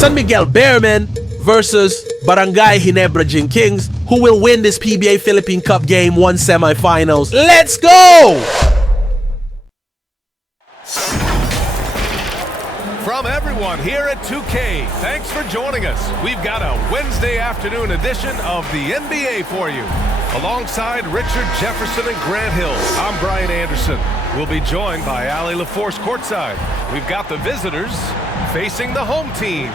San Miguel BEERMEN versus Barangay Ginebra Kings, who will win this PBA Philippine Cup Game 1 semifinals. Let's go! From everyone here at 2K, thanks for joining us. We've got a Wednesday afternoon edition of the NBA for you. Alongside Richard Jefferson and Grant Hill, I'm Brian Anderson. We'll be joined by Allie LaForce courtside. We've got the visitors facing the home team.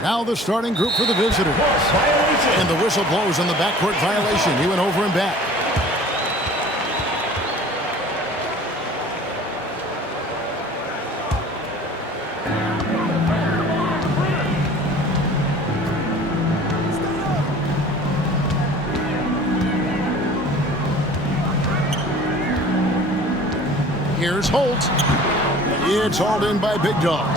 Now the starting group for the visitors. And the whistle blows on the backcourt violation. He went over and back. Here's Holt. It's hauled in by Big Dog.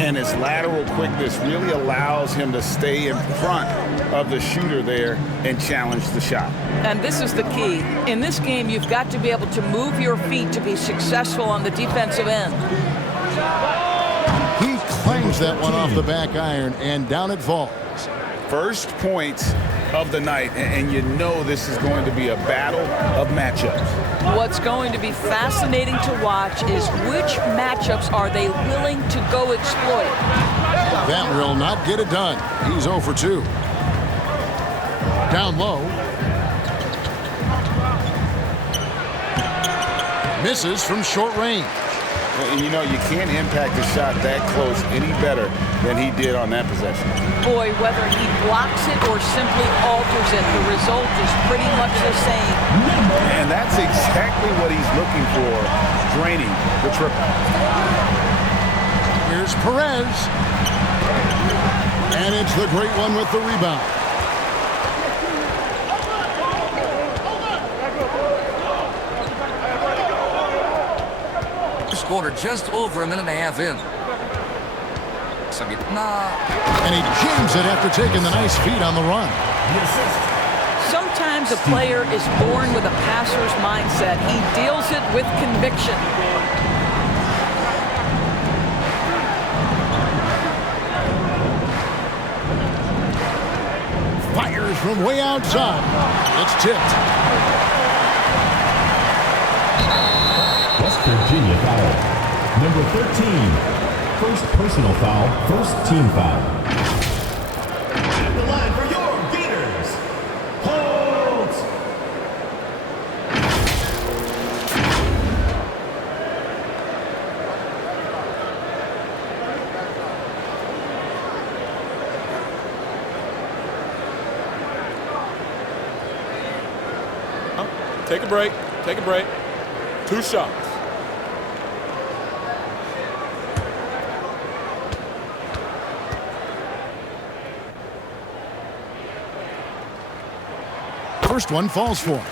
And his lateral quickness really allows him to stay in front of the shooter there and challenge the shot. And this is the key. In this game, you've got to be able to move your feet to be successful on the defensive end. He claims that one off the back iron, and down it falls. First point of the night, and you know this is going to be a battle of matchups. What's going to be fascinating to watch is which matchups are they willing to go exploit. That will not get it done. He's 0 for 2. Down low. Misses from short range. And you know, you can't impact the shot that close any better than he did on that possession. Boy, whether he blocks it or simply alters it, the result is pretty much the same. And that's exactly what he's looking for, draining the triple. Here's Perez. And it's the great one with the rebound. Quarter just over a minute and a half in. And he jams it after taking the nice feed on the run. Sometimes a player is born with a passer's mindset. He deals it with conviction. Fires from way outside. It's tipped. West Virginia foul. Number 13. First personal foul, first team foul. At the line for your Gators, Holt. Take a break. Take a break. 2 shots. First one falls for him.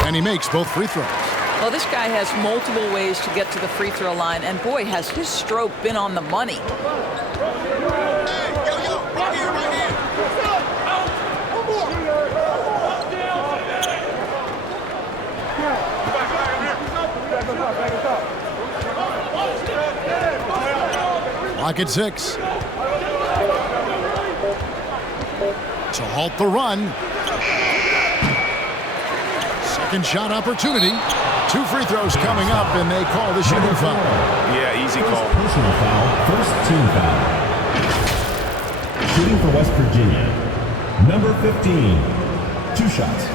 And he makes both free throws. Well, this guy has multiple ways to get to the free throw line, and boy, has his stroke been on the money. Clock at 6. To halt the run. Second shot opportunity. 2 free throws coming up, and they call the shooting foul. Yeah, easy call. Personal foul, first team foul. Shooting for West Virginia. Number 15. 2 shots.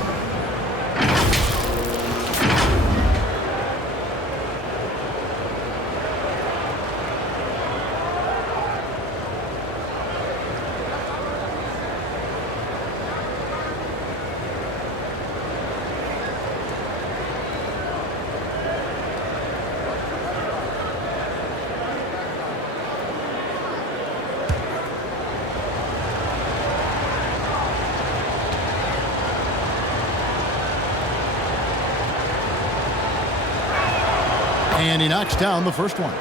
And he knocks down the first one.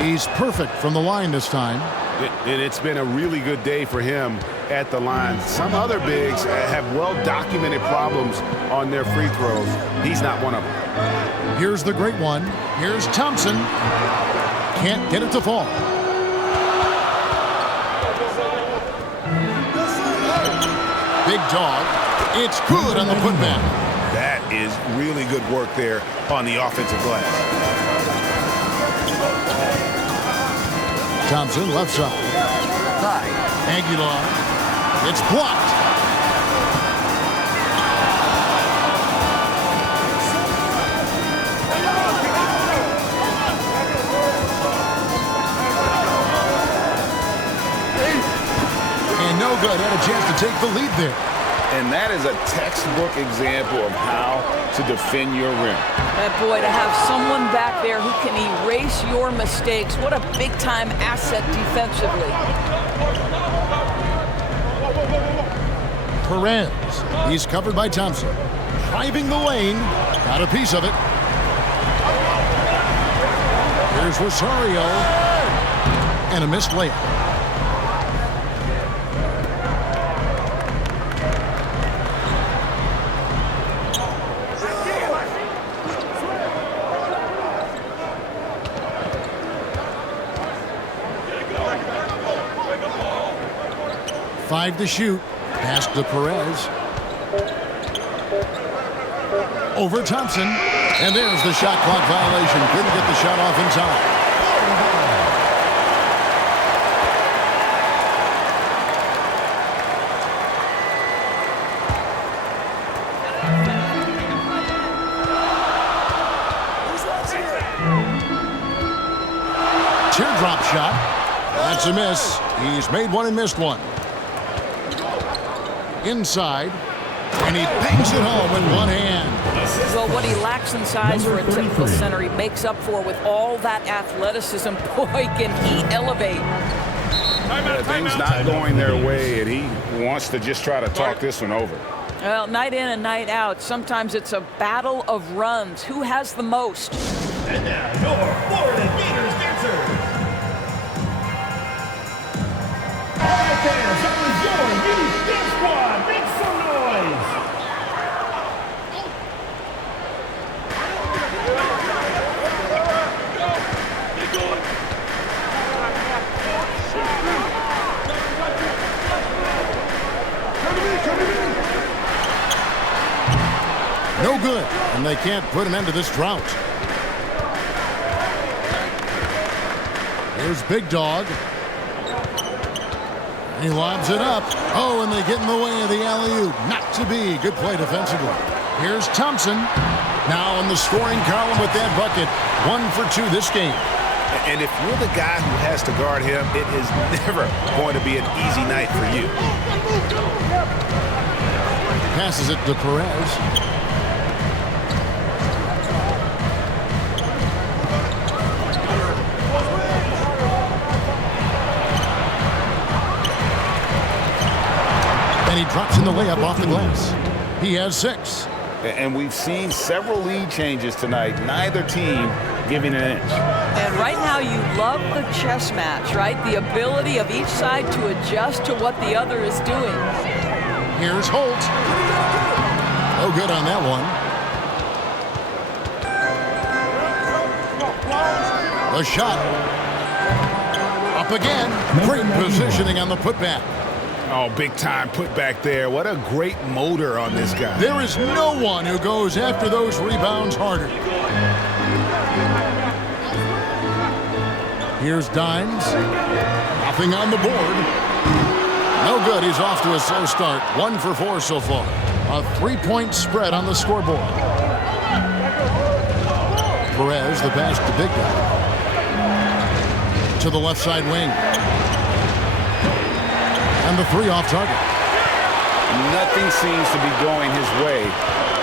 He's perfect from the line this time. It's been a really good day for him at the line. Some other bigs have well-documented problems on their free throws. He's not one of them. Here's the great one. Here's Thompson. Can't get it to fall. Big dog. It's good on the putback. That is really good work there on the offensive glass. Thompson left side. High. Aguilar. It's blocked. And no good. Had a chance to take the lead there. And that is a textbook example of how to defend your rim. And boy, to have someone back there who can erase your mistakes, what a big-time asset defensively. Perez. He's covered by Thompson. Driving the lane. Got a piece of it. Here's Rosario. And a missed layup. Five to shoot. Pass to Perez. Over Thompson. And there's the shot clock violation. Couldn't get the shot off in time. Teardrop shot. That's a miss. He's made one and missed one. Inside, and he bangs it home with one hand. Well, what he lacks in size for a typical center, he makes up for with all that athleticism. Boy, can he elevate. Things not going their way, and he wants to just try to talk this one over. Well, night in and night out, sometimes it's a battle of runs. Who has the most? And now, your Florida Gators dancers. All right, fans, that was your youth dance squad. Make some noise. No good, and they can't put an end to this drought. Here's Big Dog. He lobs it up. Oh, and they get in the way of the alley-oop. Not to be. Good play defensively. Here's Thompson. Now in the scoring column with that bucket. 1 for 2 this game. And if you're the guy who has to guard him, it is never going to be an easy night for you. Passes it to Perez. And he drops in the layup off the glass. He has 6. And we've seen several lead changes tonight. Neither team giving an inch. And right now you love the chess match, right? The ability of each side to adjust to what the other is doing. Here's Holt. No good on that one. The shot. Up again. Great positioning on the putback. Oh, big time putback there. What a great motor on this guy. There is no one who goes after those rebounds harder. Here's Dimes. Nothing on the board. No good. He's off to a slow start. 1 for 4 so far. A 3-point spread on the scoreboard. Perez, the pass to Big Guy. To the left side wing. And the three off target. Nothing seems to be going his way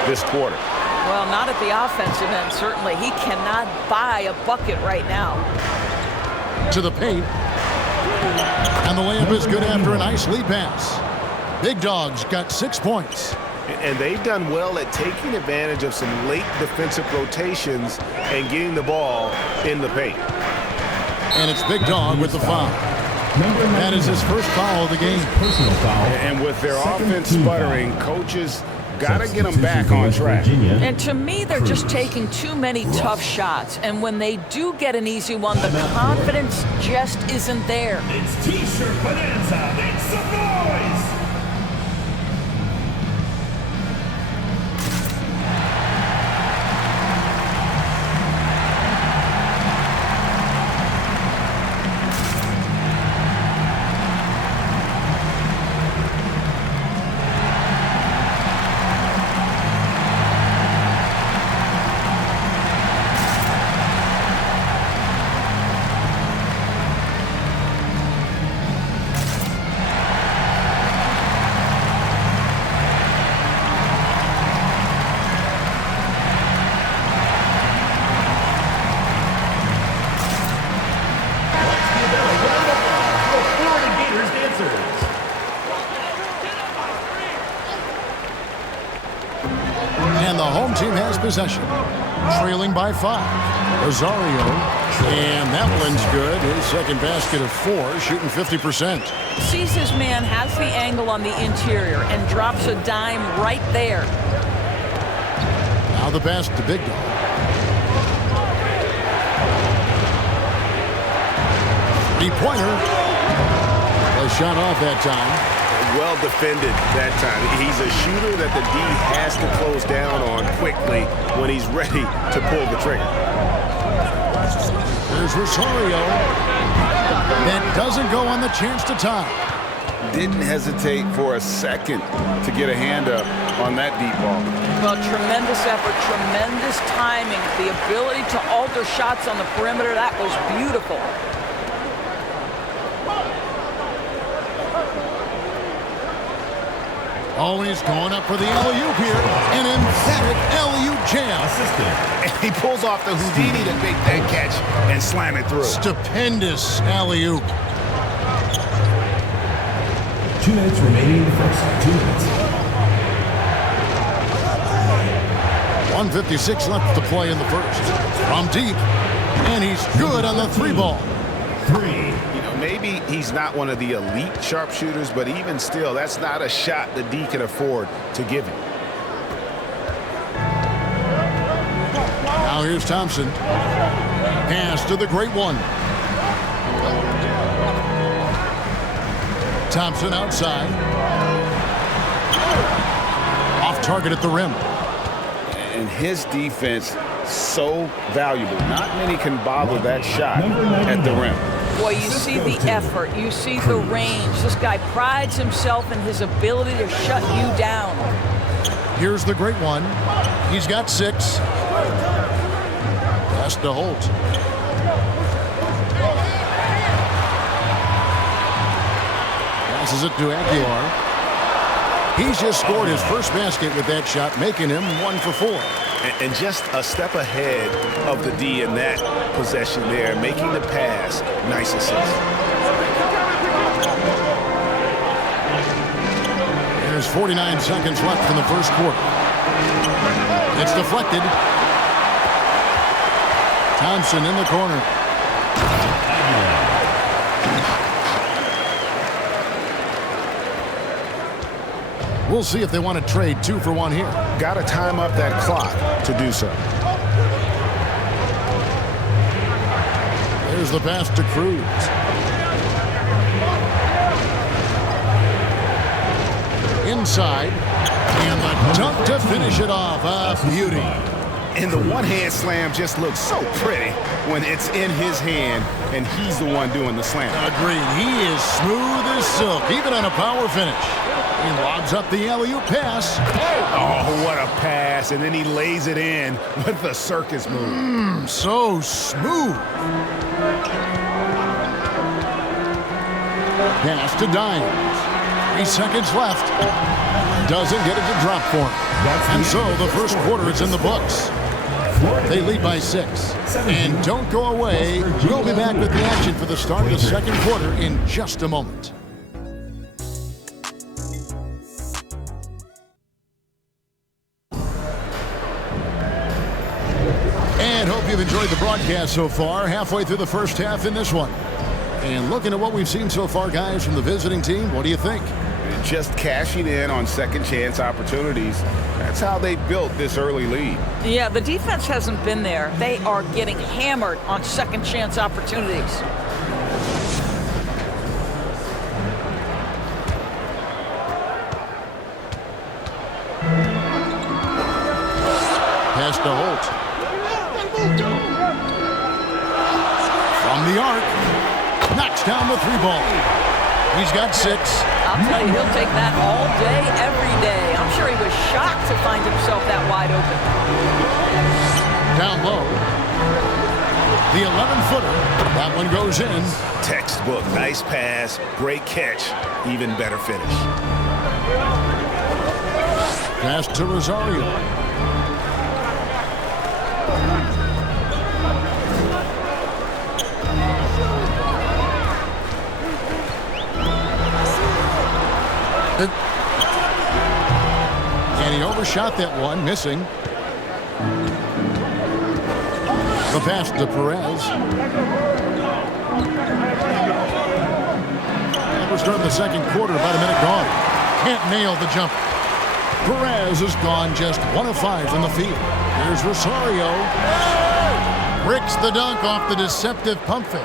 this quarter. Well, not at the offensive end, certainly. He cannot buy a bucket right now. To the paint. And the layup is good after a nice lead pass. Big Dogs got 6 points. And they've done well at taking advantage of some late defensive rotations and getting the ball in the paint. And it's Big Dog with the foul. That is his first foul of the game. And with their offense sputtering, coaches got to get them back on track. And to me, they're just taking too many tough shots. And when they do get an easy one, the confidence just isn't there. It's T-shirt bonanza. Make some noise. And the home team has possession. Trailing by 5. Rosario. And that one's good. His second basket of 4, shooting 50%. Sees his man, has the angle on the interior, and drops a dime right there. Now the pass to Big Dog. Three-pointer. A shot off that time. Well defended that time. He's a shooter that the D has to close down on quickly when he's ready to pull the trigger. There's Rosario. That doesn't go on the chance to tie. Didn't hesitate for a second to get a hand up on that deep ball. Well, tremendous effort, tremendous timing. The ability to alter shots on the perimeter, that was beautiful. Always going up for the alley-oop here. An emphatic alley-oop jam. And he pulls off the Houdini to make that catch and slam it through. Stupendous alley-oop. 2 minutes remaining in the first. 2 minutes. 1:56 left to play in the first. From deep. And he's good on the 3-ball. 3. Maybe he's not one of the elite sharpshooters, but even still, that's not a shot the D can afford to give him. Now here's Thompson. Pass to the great one. Thompson outside. Off target at the rim. And his defense so valuable. Not many can bother that shot at the rim. Boy, you see the effort, you see the range. This guy prides himself in his ability to shut you down. Here's the great one. He's got 6. Pass to Holt. Passes it to Aguilar. He's just scored his first basket with that shot, making him 1 for 4. And just a step ahead of the D in that possession there, making the pass. Nice assist. There's 49 seconds left in the first quarter. It's deflected. Thompson in the corner. We'll see if they want to trade 2 for 1 here. Got to time up that clock to do so. There's the pass to Cruz. Inside. And the dunk to finish it off. A beauty. And the one-hand slam just looks so pretty when it's in his hand and he's the one doing the slam. Agreed. He is smooth as silk, even on a power finish. He lobs up the alley-oop pass. Oh, what a pass. And then he lays it in with the circus move. So smooth. Pass to Dynes. 3 seconds left. Doesn't get it to drop for him. And so the first quarter is in the books. They lead by 6. And don't go away. We'll be back with the action for the start of the second quarter in just a moment. And hope you've enjoyed the broadcast so far. Halfway through the first half in this one. And looking at what we've seen so far, guys, from the visiting team, what do you think? Just cashing in on second chance opportunities. That's how they built this early lead. Yeah, the defense hasn't been there. They are getting hammered on second chance opportunities. Pass to Holt. From the arc. Knocks down the 3-ball. He's got 6. I'll tell you, he'll take that all day, every day. I'm sure he was shocked to find himself that wide open. Down low. The 11-footer. That one goes in. Textbook. Nice pass. Great catch. Even better finish. Pass to Rosario. And he overshot that one, missing. The pass to Perez. And we're starting the second quarter, about a minute gone. Can't nail the jumper. Perez is gone just 1 of 5 from the field. Here's Rosario. Bricks the dunk off the deceptive pump fake.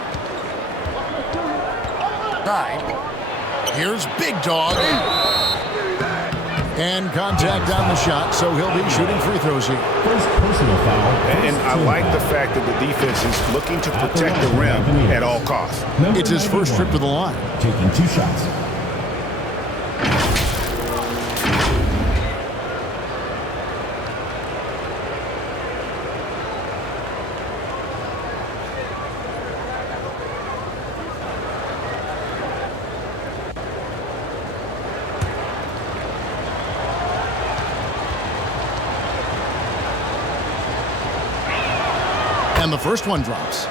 Here's Big Dog. And contact on the shot, so he'll be shooting free throws here. First personal foul. And I like the fact that the defense is looking to protect the rim at all costs. It's his first trip to the line. Taking 2 shots. And the first one drops.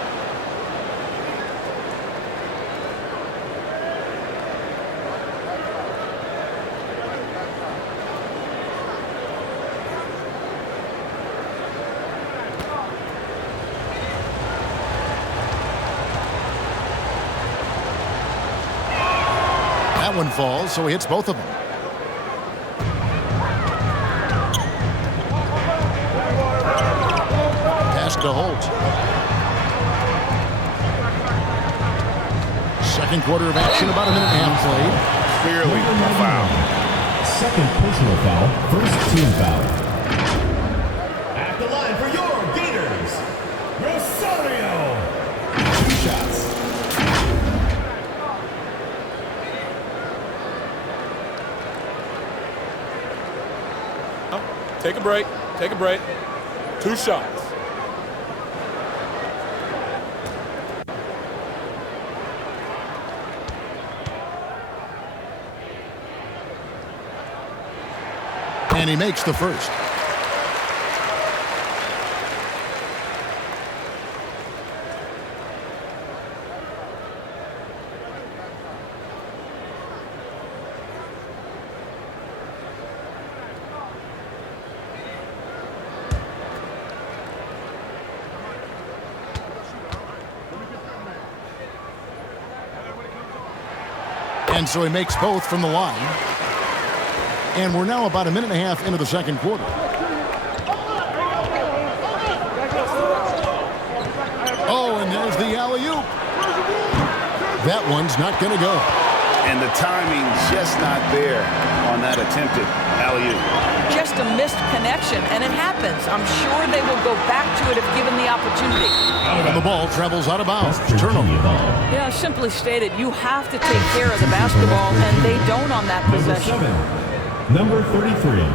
That one falls, so he hits both of them. Pass to Holt. Second quarter of action, about a minute and a half played. Clearly a foul. Second personal foul, first team foul. At the line for your Gators, Rosario. 2 shots. Take a break. Take a break. 2 shots. And he makes the first. And so he makes both from the line. And we're now about a minute and a half into the second quarter. Oh, and there's the alley-oop. That one's not going to go. And the timing's just not there on that attempted alley-oop. Just a missed connection, and it happens. I'm sure they will go back to it if given the opportunity. And the ball travels out of bounds. Turnover. Yeah, simply stated, you have to take care of the basketball, and they don't on that possession. Number 33.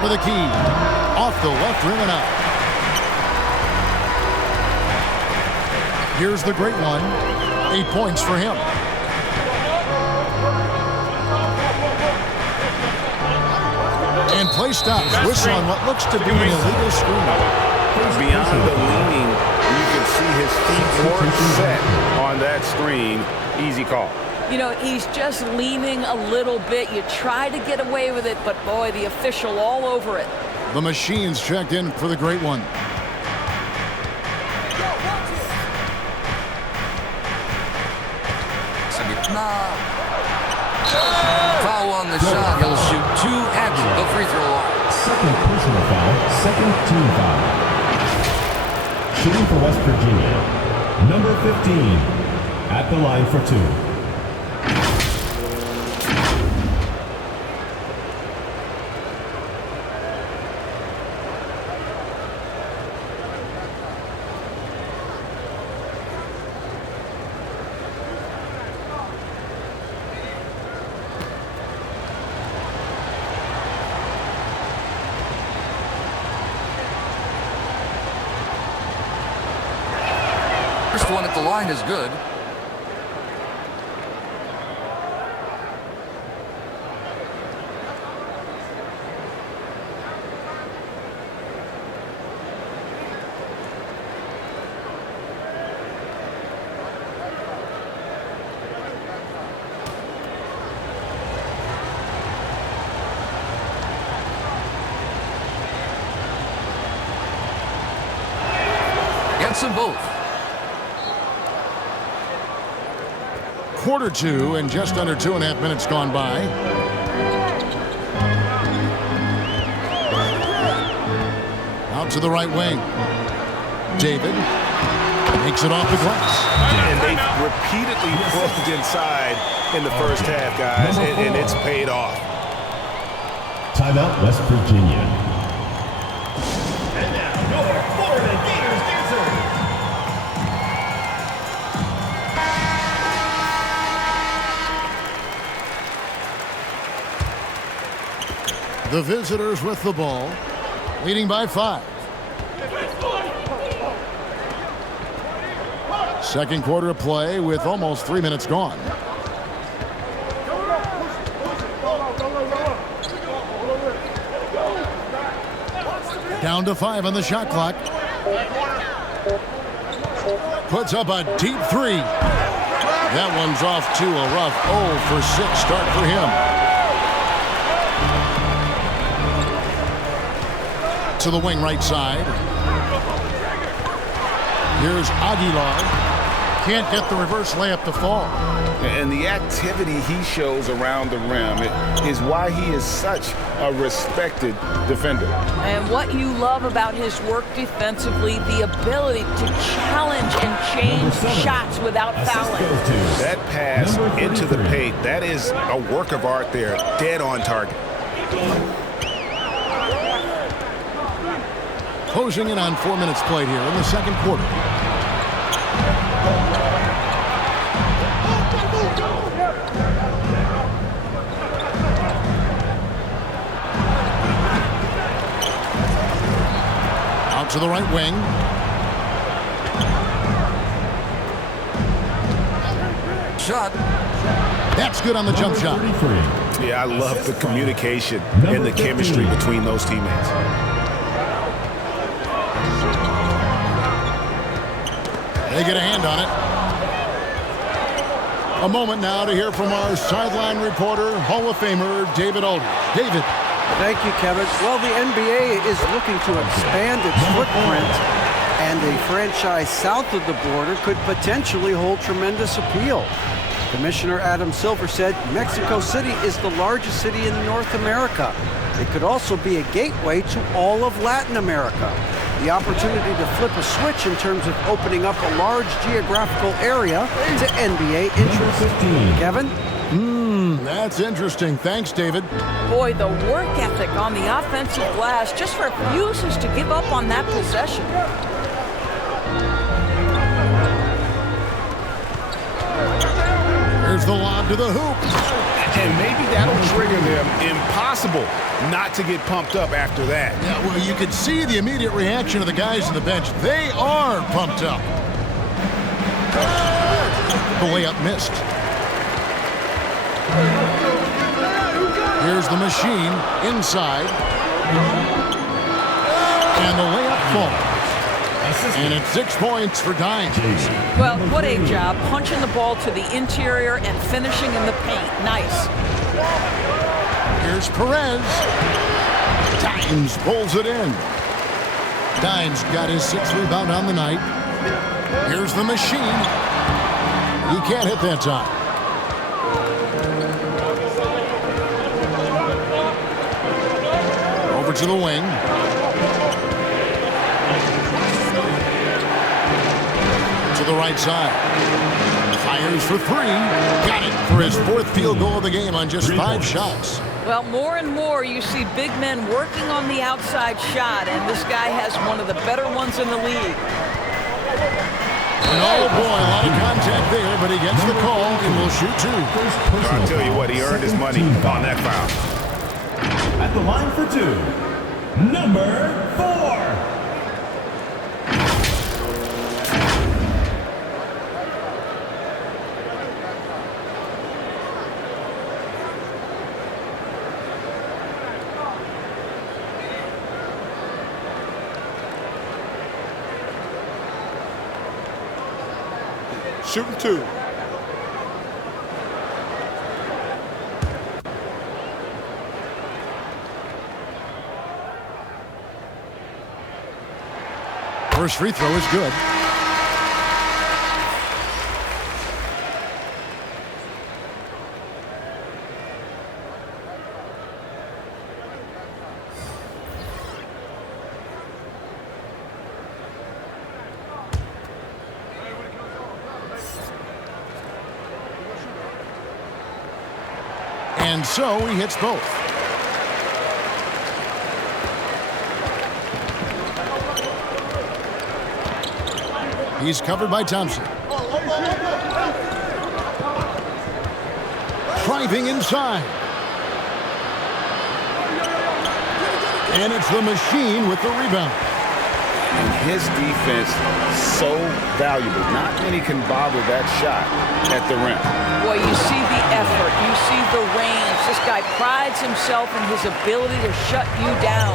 top of the key. Off the left rim and out. Here's the great one. 8 points for him. And play stops. Whistle on what looks to be an illegal screen. Beyond the leaning, you can see his feet weren't set on that screen. Easy call. You know, he's just leaning a little bit. You try to get away with it, but boy, the official all over it. The machine's checked in for the great one. Foul on the shot. He'll shoot 2 at the free throw line. Second personal foul, second team foul. Shooting for West Virginia, number 15, at the line for 2. First one at the line is good. Gets them both. Quarter 2 and just under 2.5 minutes gone by. Out to the right wing. David makes it off the glass. And they repeatedly closed inside in the first half, guys, and it's paid off. Timeout, West Virginia. And now, your Florida Gators dancers. The visitors with the ball, leading by 5. Second quarter of play with almost 3 minutes gone. Down to 5 on the shot clock. Puts up a deep 3. That one's off to a rough 0 for 6 start for him. To the wing right side. Here's Aguilar. Can't get the reverse layup to fall. And the activity he shows around the rim is why he is such a respected defender. And what you love about his work defensively, the ability to challenge and change shots without fouling. That pass into the paint, that is a work of art there, dead on target. Closing in on 4 minutes played here in the second quarter. Out to the right wing. Shot. That's good on the jump shot. Yeah, I love the communication and the chemistry between those teammates. They get a hand on it. A moment now to hear from our sideline reporter, Hall of Famer David Alder. David. Thank you, Kevin. Well, the NBA is looking to expand its footprint, and a franchise south of the border could potentially hold tremendous appeal. Commissioner Adam Silver said Mexico City is the largest city in North America. It could also be a gateway to all of Latin America. The opportunity to flip a switch in terms of opening up a large geographical area to NBA interest. Kevin? That's interesting. Thanks, David. Boy, the work ethic on the offensive glass just refuses to give up on that possession. Here's the lob to the hoop. And maybe that'll trigger them. Impossible not to get pumped up after that. Yeah, well, you can see the immediate reaction of the guys on the bench. They are pumped up. The layup missed. Here's the machine inside. And the layup falls. And it's 6 points for Dimes. Well, what a job. Punching the ball to the interior and finishing in the paint. Nice. Here's Perez. Dimes pulls it in. Dimes got his 6th rebound on the night. Here's the machine. He can't hit that time. Over to the wing. To the right side. Fires for 3. Got it for his 4th field goal of the game on just 5 shots. Well, more and more you see big men working on the outside shot, and this guy has one of the better ones in the league. And oh boy, a lot of contact there, but he gets the call and will shoot 2. I'll tell you what, he earned his money on that foul. At the line for 2, number 4. Shooting 2. First free throw is good. And so he hits both. He's covered by Thompson. Driving inside. And it's the machine with the rebound. And his defense so valuable. Not many can bother that shot at the rim. Boy, you see the effort. You see the range. This guy prides himself in his ability to shut you down.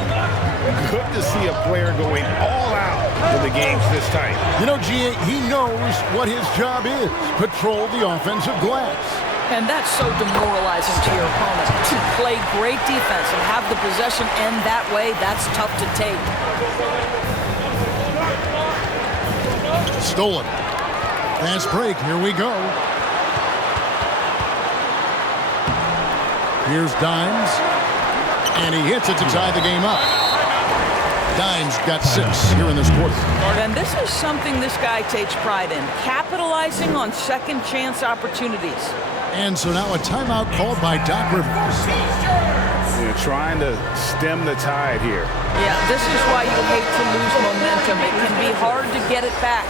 Good to see a player going all out for the games this tight. You know, G.A., he knows what his job is. Patrol the offensive glass. And that's so demoralizing to your opponent. To play great defense and have the possession end that way, that's tough to take. Stolen. Fast break. Here we go. Here's Dimes. And he hits it to tie the game up. Dimes got 6 here in this quarter. And this is something this guy takes pride in. Capitalizing on second chance opportunities. And so now a timeout called by Doc Rivers. You're trying to stem the tide here. Yeah, this is why you hate to lose momentum. It can be hard to get it back.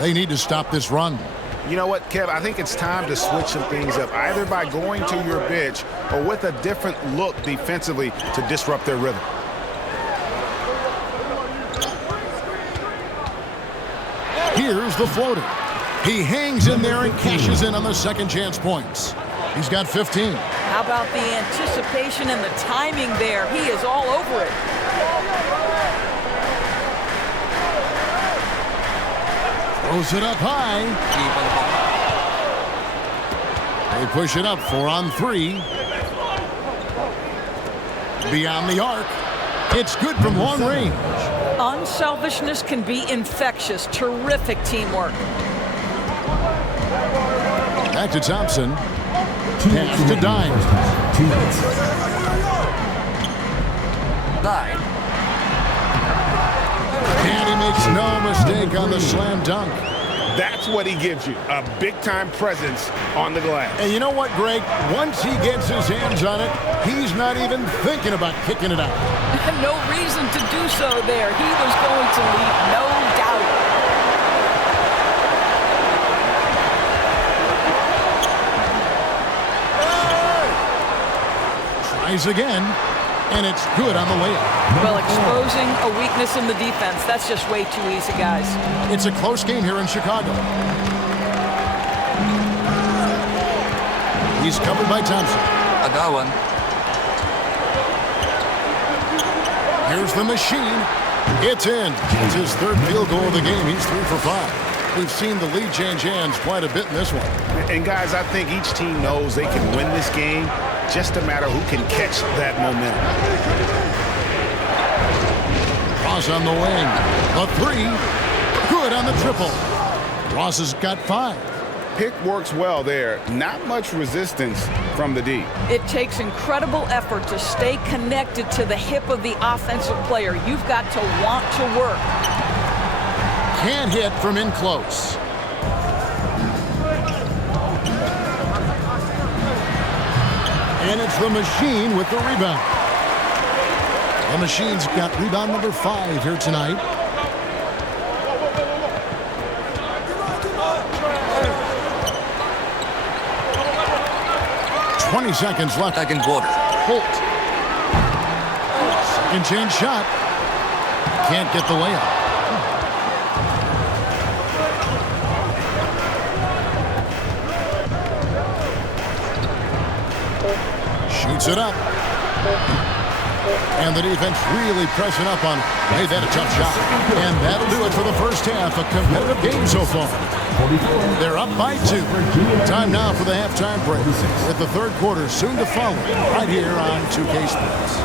They need to stop this run. You know what, Kev? I think it's time to switch some things up, either by going to your bench or with a different look defensively to disrupt their rhythm. Here's the floater. He hangs in there and cashes in on the second chance points. He's got 15. How about the anticipation and the timing there? He is all over it. Throws it up high. They push it up 4 on 3. Beyond the arc. It's good from long range. Unselfishness can be infectious. Terrific teamwork. Back to Thompson. Pass to Dimes. And he makes no mistake on the slam dunk. That's what he gives you, a big-time presence on the glass. And you know what, Greg? Once he gets his hands on it, he's not even thinking about kicking it out. No reason to do so there. He was going to leave, no doubt. Tries again, and it's good on the layup. Well, exposing a weakness in the defense, that's just way too easy, guys. It's a close game here in Chicago. He's covered by Thompson. I got one. Here's the machine. It's in. It's his third field goal of the game. He's 3 for 5. We've seen the lead change hands quite a bit in this one. And guys, I think each team knows they can win this game. Just a matter who can catch that momentum. Ross on the wing. A 3. Good on the triple. Ross has got 5. Pick works well there. Not much resistance from the D. It takes incredible effort to stay connected to the hip of the offensive player. You've got to want to work. Can't hit from in close. And it's the machine with the rebound. The machine's got rebound number 5 here tonight. .20 seconds left. Second quarter. Holt. Second change shot. Can't get the layup. Shoots it up. And the defense really pressing up on him. Made that a tough shot. And that'll do it for the first half. A competitive game so far. They're up by 2. Time now for the halftime break. With the third quarter soon to follow right here on 2K Sports.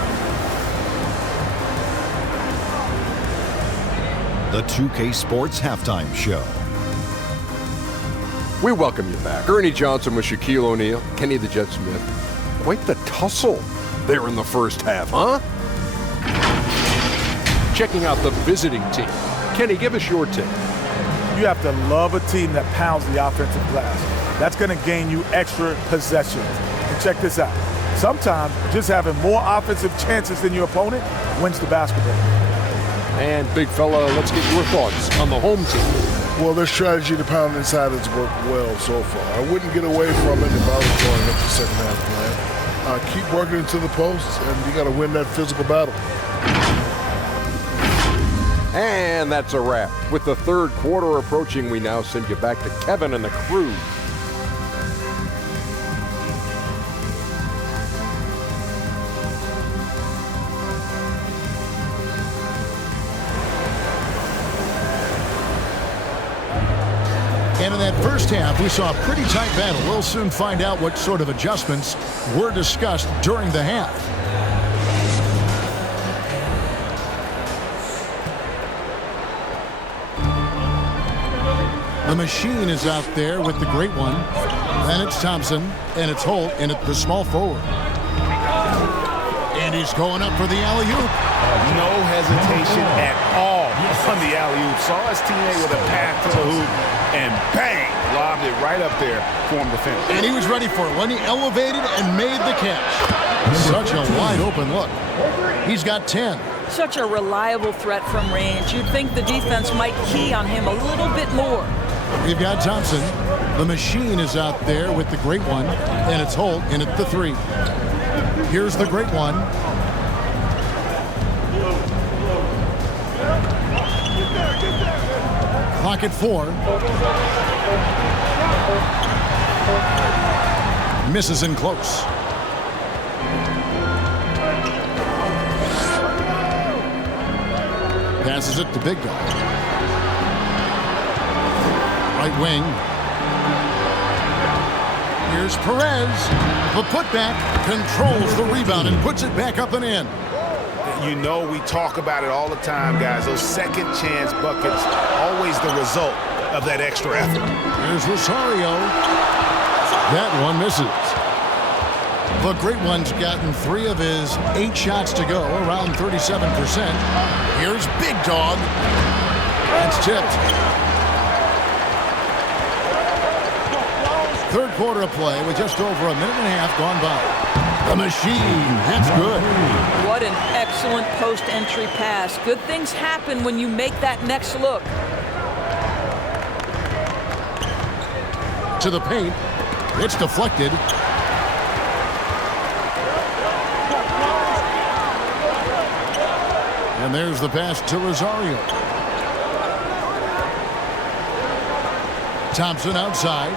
The 2K Sports Halftime Show. We welcome you back. Ernie Johnson with Shaquille O'Neal, Kenny the Jet Smith. Quite the tussle there in the first half, huh? Checking out the visiting team. Kenny, give us your take. You have to love a team that pounds the offensive glass. That's going to gain you extra possessions. And check this out. Sometimes just having more offensive chances than your opponent wins the basketball. And big fella, let's get your thoughts on the home team. Well, their strategy to pound inside has worked well so far. I wouldn't get away from it if I was going up the second half plan. Keep working into the posts, and you got to win that physical battle. And that's a wrap. With the third quarter approaching, we now send you back to Kevin and the crew. And in that first half, we saw a pretty tight battle. We'll soon find out what sort of adjustments were discussed during the half. The machine is out there with the great one. Then it's Thompson, and it's Holt, and it's the small forward. And he's going up for the alley-oop. No hesitation at all on the alley-oop. Saw his teammate with a path to the hoop, and bang, lobbed it right up there for him to finish. And he was ready for it when he elevated and made the catch. Such a wide-open look. He's got 10. Such a reliable threat from range. You'd think the defense might key on him a little bit more. We've got Thompson. The machine is out there with the great one, and it's Holt, and it's the 3. Here's the great one. Clock at 4. Misses in close. Passes it to Big Dog. Right wing. Here's Perez. The putback controls the rebound and puts it back up and in. You know we talk about it all the time, guys. Those second chance buckets, always the result of that extra effort. Here's Rosario. That one misses. The great one's gotten 3 of his 8 shots to go, around 37%. Here's Big Dog. That's tipped. Third quarter of play with just over a minute and a half gone by. The machine, that's good. What an excellent post-entry pass. Good things happen when you make that next look. To the paint. It's deflected. And there's the pass to Rosario. Thompson outside.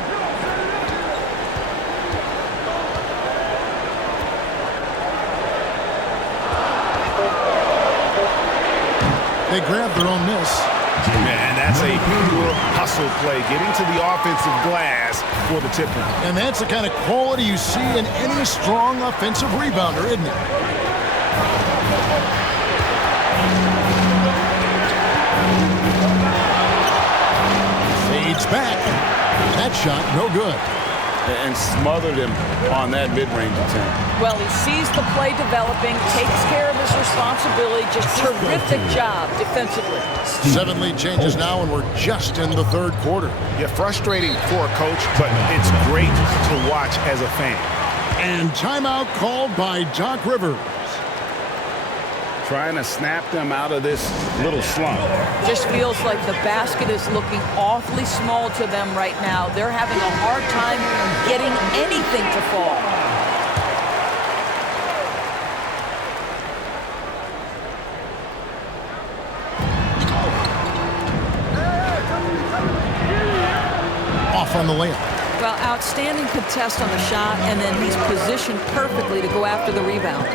They grab their own miss. Man, that's a pure hustle play, getting to the offensive glass for the tip. And that's the kind of quality you see in any strong offensive rebounder, isn't it? Fades back. That shot, no good. And smothered him on that mid-range attempt. Well, he sees the play developing, takes care of his responsibility. Just terrific job defensively. 7 lead changes now, and we're just in the third quarter. Yeah, frustrating for a coach, but it's great to watch as a fan. And timeout called by Doc Rivers. Trying to snap them out of this little slump. Just feels like the basket is looking awfully small to them right now. They're having a hard time getting anything to fall. Off on the layup. Well, outstanding contest on the shot, and then he's positioned perfectly to go after the rebound.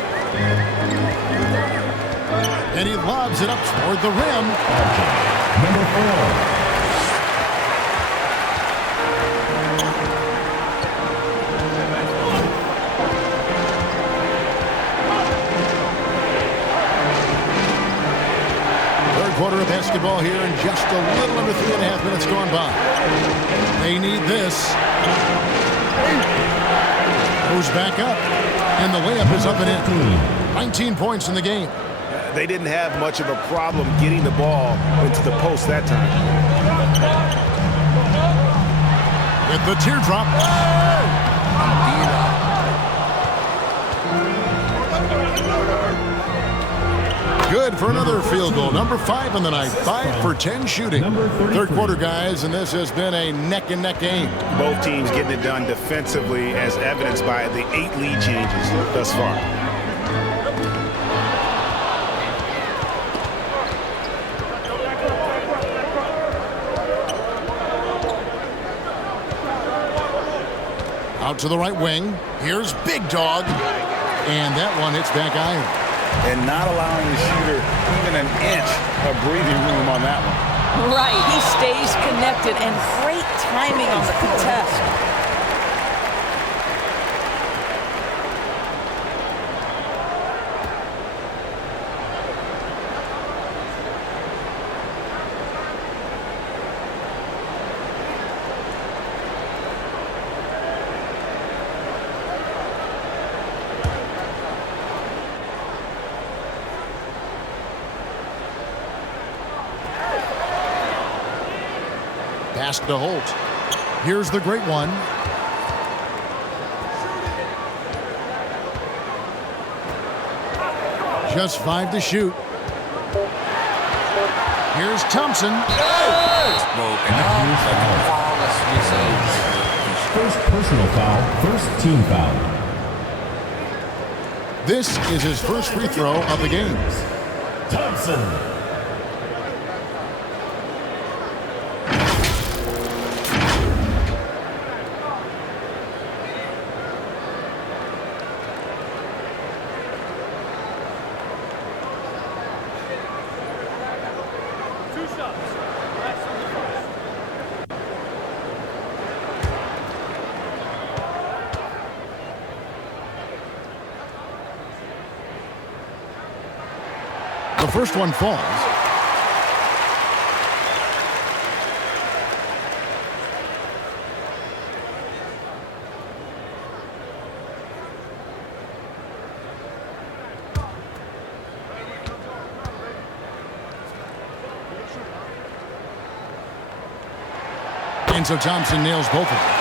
And he lobs it up toward the rim. Number 4. Quarter of basketball here, and just a little under 3.5 minutes gone by. They need this. Goes back up, and the layup is up and in. 19 points in the game. They didn't have much of a problem getting the ball into the post that time. With the teardrop. Good for another field goal. Number 5 on the night. 5 for 10 shooting. Third quarter, guys, and this has been a neck-and-neck game. Both teams getting it done defensively, as evidenced by the 8 lead changes thus far. Out to the right wing. Here's Big Dog. And that one hits back iron. And not allowing the shooter even an inch of breathing room on that one. Right, he stays connected, and great timing on the contest. Pass to Holt. Here's the great one. Just 5 to shoot. Here's Thompson. First personal foul, first team foul. This is his first free throw of the game. Thompson. The first one falls. And so Thompson nails both of them.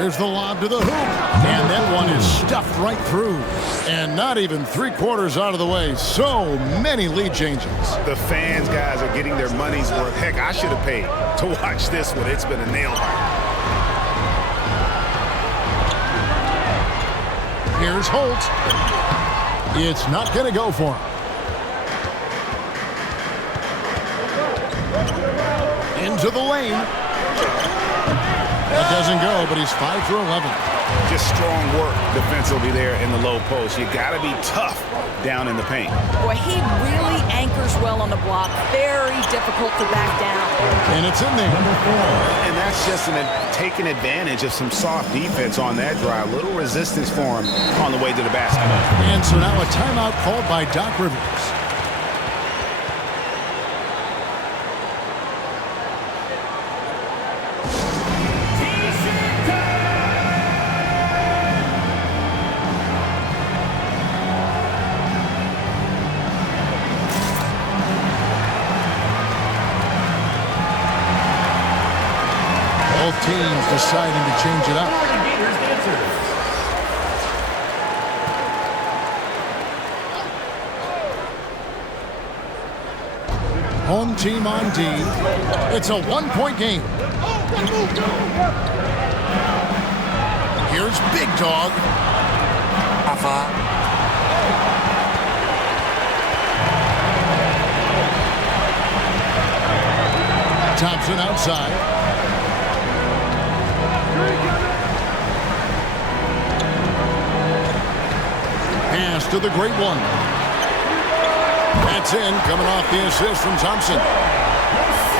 Here's the lob to the hoop. And that one is stuffed right through. And not even 3/4 out of the way. So many lead changes. The fans, guys, are getting their money's worth. Heck, I should have paid to watch this one. It's been a nail biter. Here's Holt. It's not going to go for him. Into the lane. That doesn't go, but he's 5 for 11. Just strong work defensively there in the low post. You got to be tough down in the paint. Boy, he really anchors well on the block. Very difficult to back down. And it's in there. And that's just taking advantage of some soft defense on that drive. Little resistance for him on the way to the basket. And so now a timeout called by Doc Rivers. Both teams deciding to change it up. Home team on D. It's a 1-point game. Here's Big Dog. Thompson outside. Pass to the great one. That's in, coming off the assist from Thompson.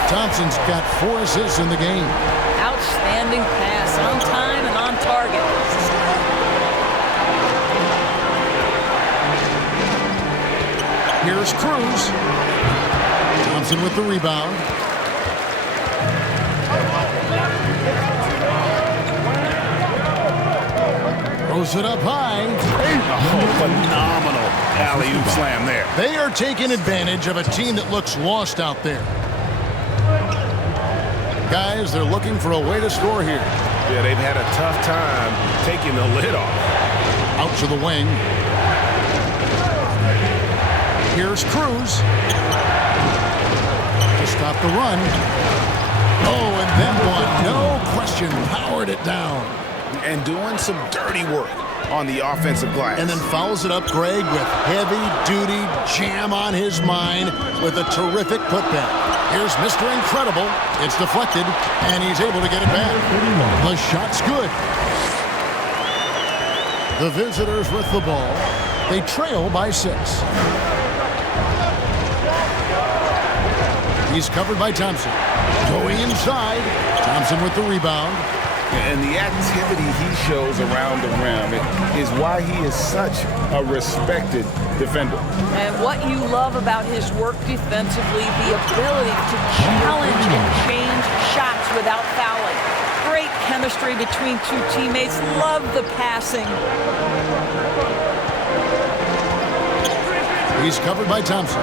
Thompson's got 4 assists in the game. Outstanding pass, on time and on target. Here's Cruz. Thompson with the rebound. Throws it up high. Oh, phenomenal alley-oop slam there. They are taking advantage of a team that looks lost out there. Guys, they're looking for a way to score here. Yeah, they've had a tough time taking the lid off. Out to the wing. Here's Cruz. To stop the run. Oh, and that one, no question, powered it down. And doing some dirty work on the offensive glass. And then follows it up, Greg, with heavy-duty jam on his mind with a terrific putback. Here's Mr. Incredible. It's deflected, and he's able to get it back. The shot's good. The visitors with the ball. They trail by 6. He's covered by Thompson. Going inside. Thompson with the rebound. And the activity he shows around the rim is why he is such a respected defender. And what you love about his work defensively, the ability to challenge and change shots without fouling. Great chemistry between 2 teammates. Love the passing. He's covered by Thompson.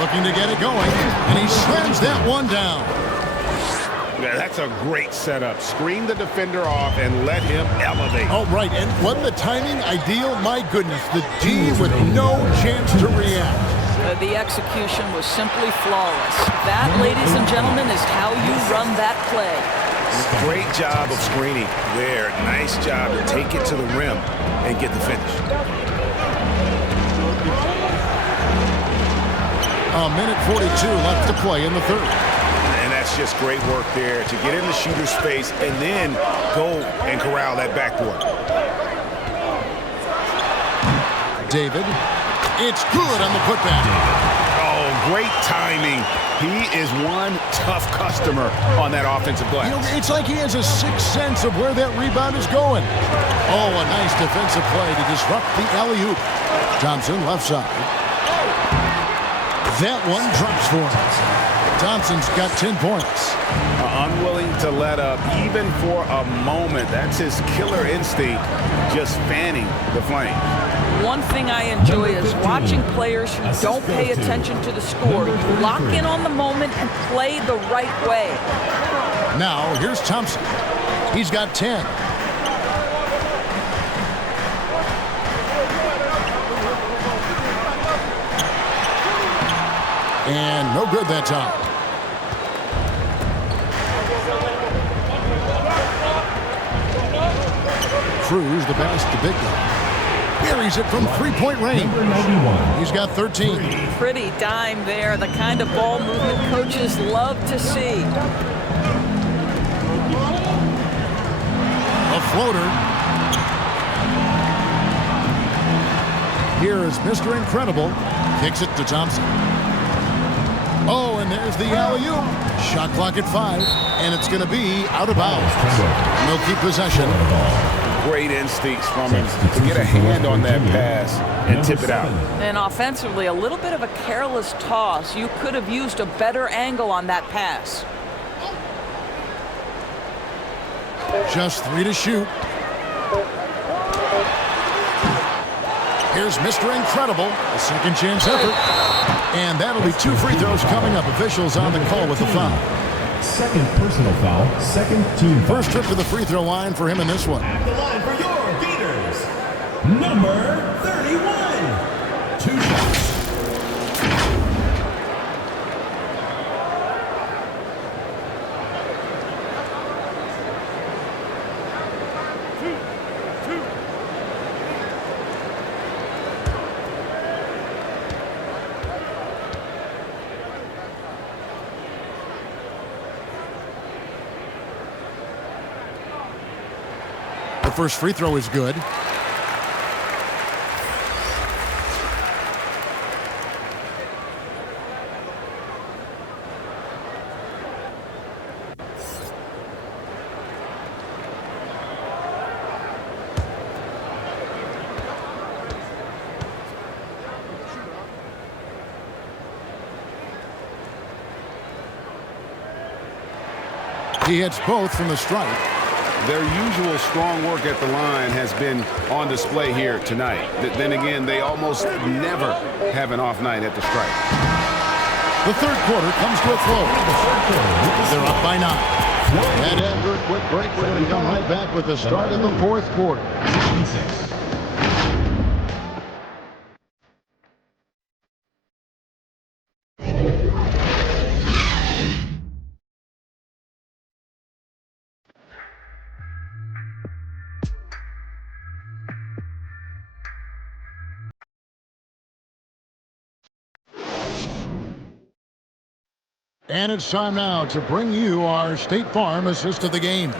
Looking to get it going, and he slams that one down. Yeah, that's a great setup. Screen the defender off and let him elevate. Oh, right, and wasn't the timing ideal? My goodness, the D with no chance to react. The execution was simply flawless. That, ladies and gentlemen, is how you run that play. Great job of screening there. Nice job to take it to the rim and get the finish. A minute 42 left to play in the third. And that's just great work there to get in the shooter's space and then go and corral that backboard. David, it's good on the putback. Oh, great timing. He is one tough customer on that offensive glass. You know, it's like he has a sixth sense of where that rebound is going. Oh, a nice defensive play to disrupt the alley-oop. Thompson left side. That one drops for him. Thompson's got 10 points. Unwilling to let up even for a moment. That's his killer instinct, just fanning the flame. One thing I enjoy is watching players who don't pay attention to the score. You lock in on the moment and play the right way. Now, here's Thompson. He's got 10. And no good that time. Cruz the pass to Big Guy. Buries it from three-point range. He's got 13. Pretty dime there. The kind of ball movement coaches love to see. A floater. Here is Mr. Incredible. Kicks it to Thompson. Oh, and there's the alley-oop. Shot clock at 5, and it's going to be out of bounds. And they'll keep possession. Great instincts from him to get a hand on that pass and tip it out. And offensively, a little bit of a careless toss. You could have used a better angle on that pass. Just 3 to shoot. Here's Mr. Incredible, a second chance effort. And that'll be 2 free throws coming up. Officials on the call with the foul. Second personal foul, second team foul. First trip to the free throw line for him in this one. At the line for your Gators, number 31. 2 shots. The first free throw is good. He hits both from the stripe. Their usual strong work at the line has been on display here tonight. Then again, they almost never have an off night at the stripe. The third quarter comes to a close. They're up by 9. And after a quick break, we're going to come right back with the start of the fourth quarter. 66. And it's time now to bring you our State Farm assist of the game.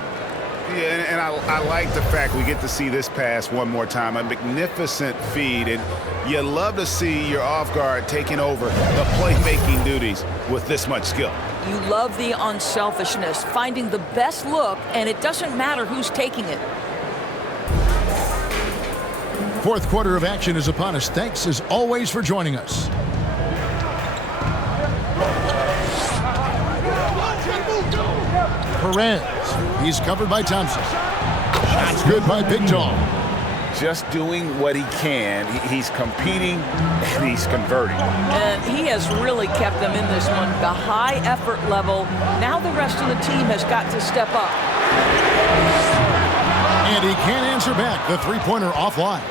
Yeah, and I like the fact we get to see this pass one more time. A magnificent feed, and you love to see your off guard taking over the playmaking duties with this much skill. You love the unselfishness, finding the best look, and it doesn't matter who's taking it. Fourth quarter of action is upon us. Thanks as always for joining us. Perez. He's covered by Thompson. Shots good by Big Tom. Just doing what he can. He's competing and he's converting. And he has really kept them in this one. The high effort level. Now the rest of the team has got to step up. And he can't answer back. The three-pointer offline.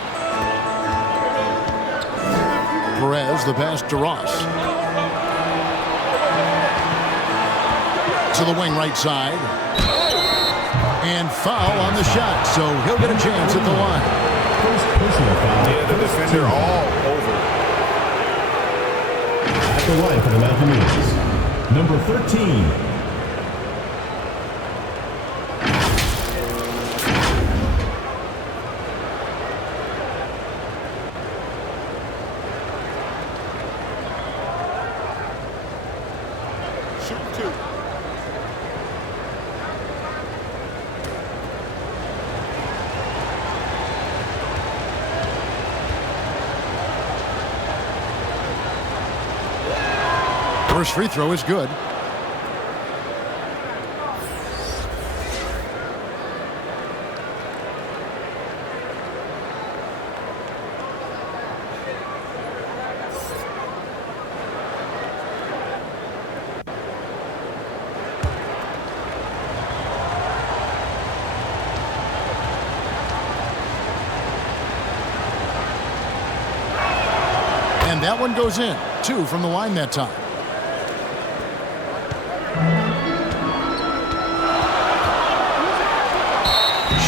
Perez, the pass to Ross. To the wing right side. And foul on the shot, so he'll get a chance at the line. First personal foul. Yeah, the defender all over. At the line for the Mountaineers, number 13. First free throw is good. And that one goes in. 2 from the line that time.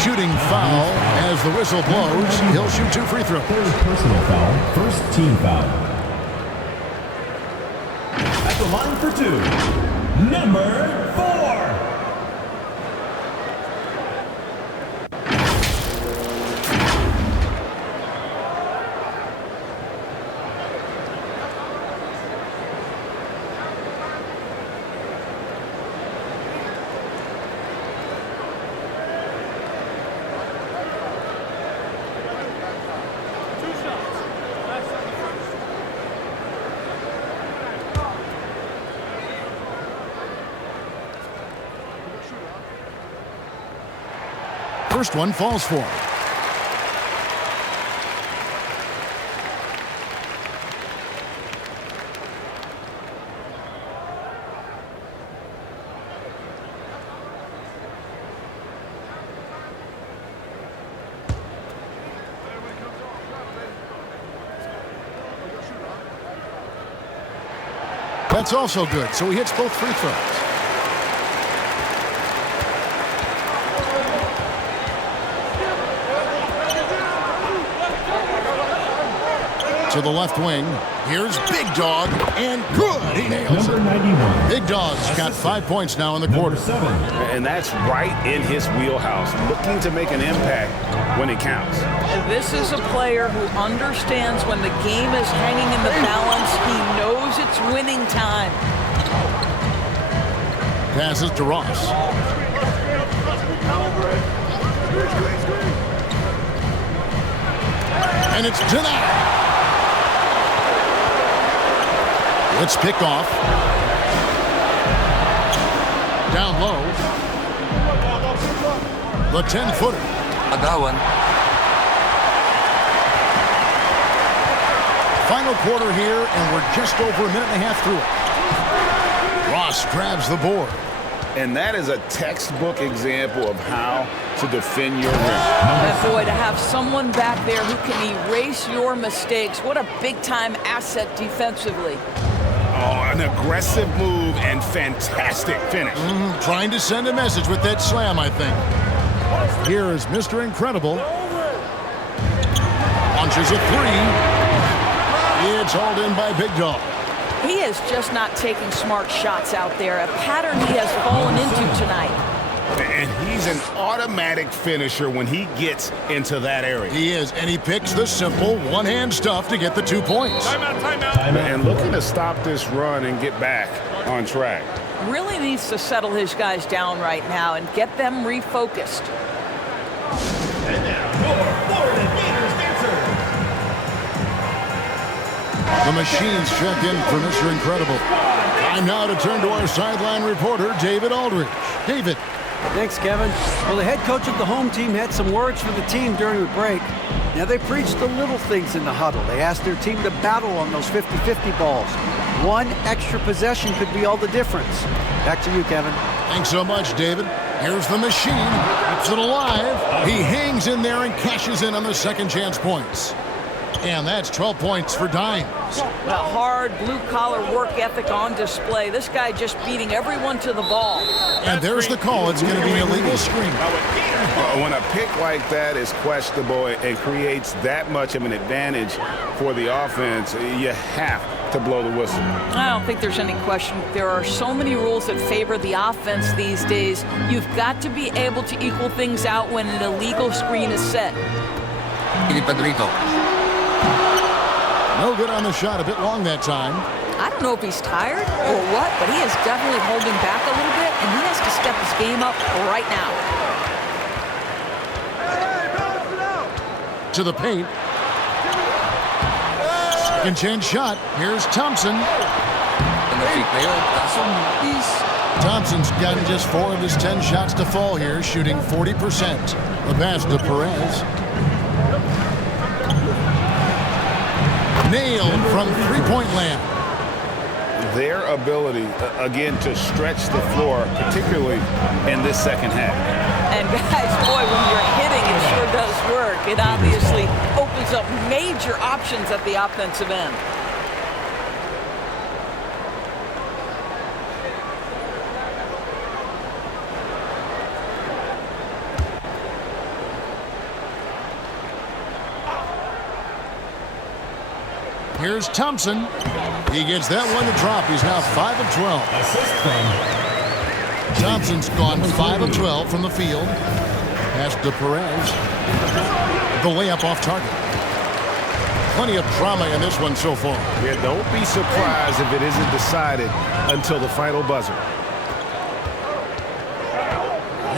Shooting foul as the whistle blows. He'll shoot 2 free throws. Third personal foul, first team foul. At the line for 2, number 4. First one falls for him. That's also good, so he hits both free throws. To the left wing. Here's Big Dog, and good. He nails it. Number 91. Big Dog's got 5 points now in the quarter. 7. And that's right in his wheelhouse, looking to make an impact when it counts. This is a player who understands when the game is hanging in the balance. He knows it's winning time. Passes to Ross. And it's denied. It's picked off. Down low. The 10-footer. Agawan. Final quarter here, and we're just over a minute and a half through it. Ross grabs the board. And that is a textbook example of how to defend your rim. And boy, to have someone back there who can erase your mistakes, what a big-time asset defensively. Oh, an aggressive move and fantastic finish. Trying to send a message with that slam, I think. Here is Mr. Incredible. Launches a 3. It's hauled in by Big Dog. He is just not taking smart shots out there, a pattern he has fallen into tonight. And he's an automatic finisher when he gets into that area. He is, and he picks the simple one-hand stuff to get the 2 points. Timeout. And looking to stop this run and get back on track. Really needs to settle his guys down right now and get them refocused. And now, your Florida Gators dancers. The machines check in for Mr. Incredible. Time now to turn to our sideline reporter, David Aldridge. David. Thanks, Kevin. Well, the head coach of the home team had some words for the team during the break. Now, they preached the little things in the huddle. They asked their team to battle on those 50-50 balls. One extra possession could be all the difference. Back to you, Kevin. Thanks so much, David. Here's the machine. Keeps it alive. He hangs in there and cashes in on the second chance points. And that's 12 points for Dimes. The hard blue-collar work ethic on display. This guy just beating everyone to the ball. And there's the call. It's going to be an illegal screen. When a pick like that is questionable and creates that much of an advantage for the offense, you have to blow the whistle. I don't think there's any question. There are so many rules that favor the offense these days. You've got to be able to equal things out when an illegal screen is set. No good on the shot. A bit long that time. I don't know if he's tired or what, but he is definitely holding back a little bit, and he has to step his game up right now. To the paint. Second chance shot. Here's Thompson. Thompson's gotten just 4 of his 10 shots to fall here, shooting 40%. The pass to Perez. Nailed from three-point land. Their ability, again, to stretch the floor, particularly in this second half. And guys, boy, when you're hitting, it sure does work. It obviously opens up major options at the offensive end. Here's Thompson. He gets that one to drop. He's now 5 of 12. Assist from Thompson's gone 5 of 12 from the field. Pass to Perez. The layup off target. Plenty of drama in this one so far. Yeah, don't be surprised if it isn't decided until the final buzzer.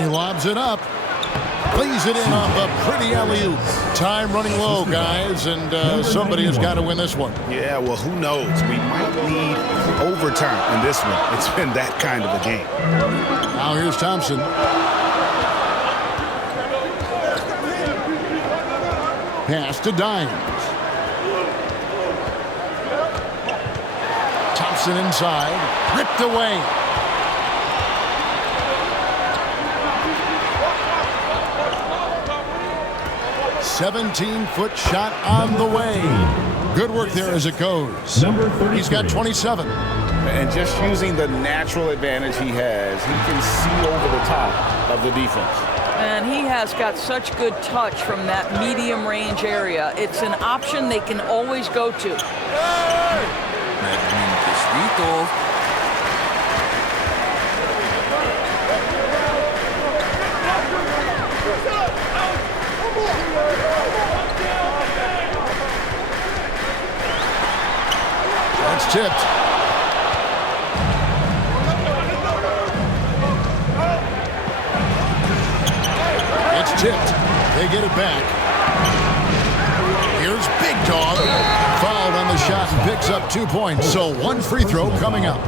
He lobs it up. Plays it in off a pretty alley-oop. Time running low, guys, and somebody has got to win this one. Yeah, well, who knows? We might need overtime in this one. It's been that kind of a game. Now here's Thompson. Pass to Dimes. Thompson inside. Ripped away. "17-foot shot on the way." Good work there as it goes. Number 33. He's got 27. And just using the natural advantage he has, he can see over the top of the defense. And he has got such good touch from that medium range area. It's an option they can always go to. That's tipped. It's tipped. They get it back. Here's Big Dog. Fouled on the shot and picks up 2 points. So 1 free throw coming up.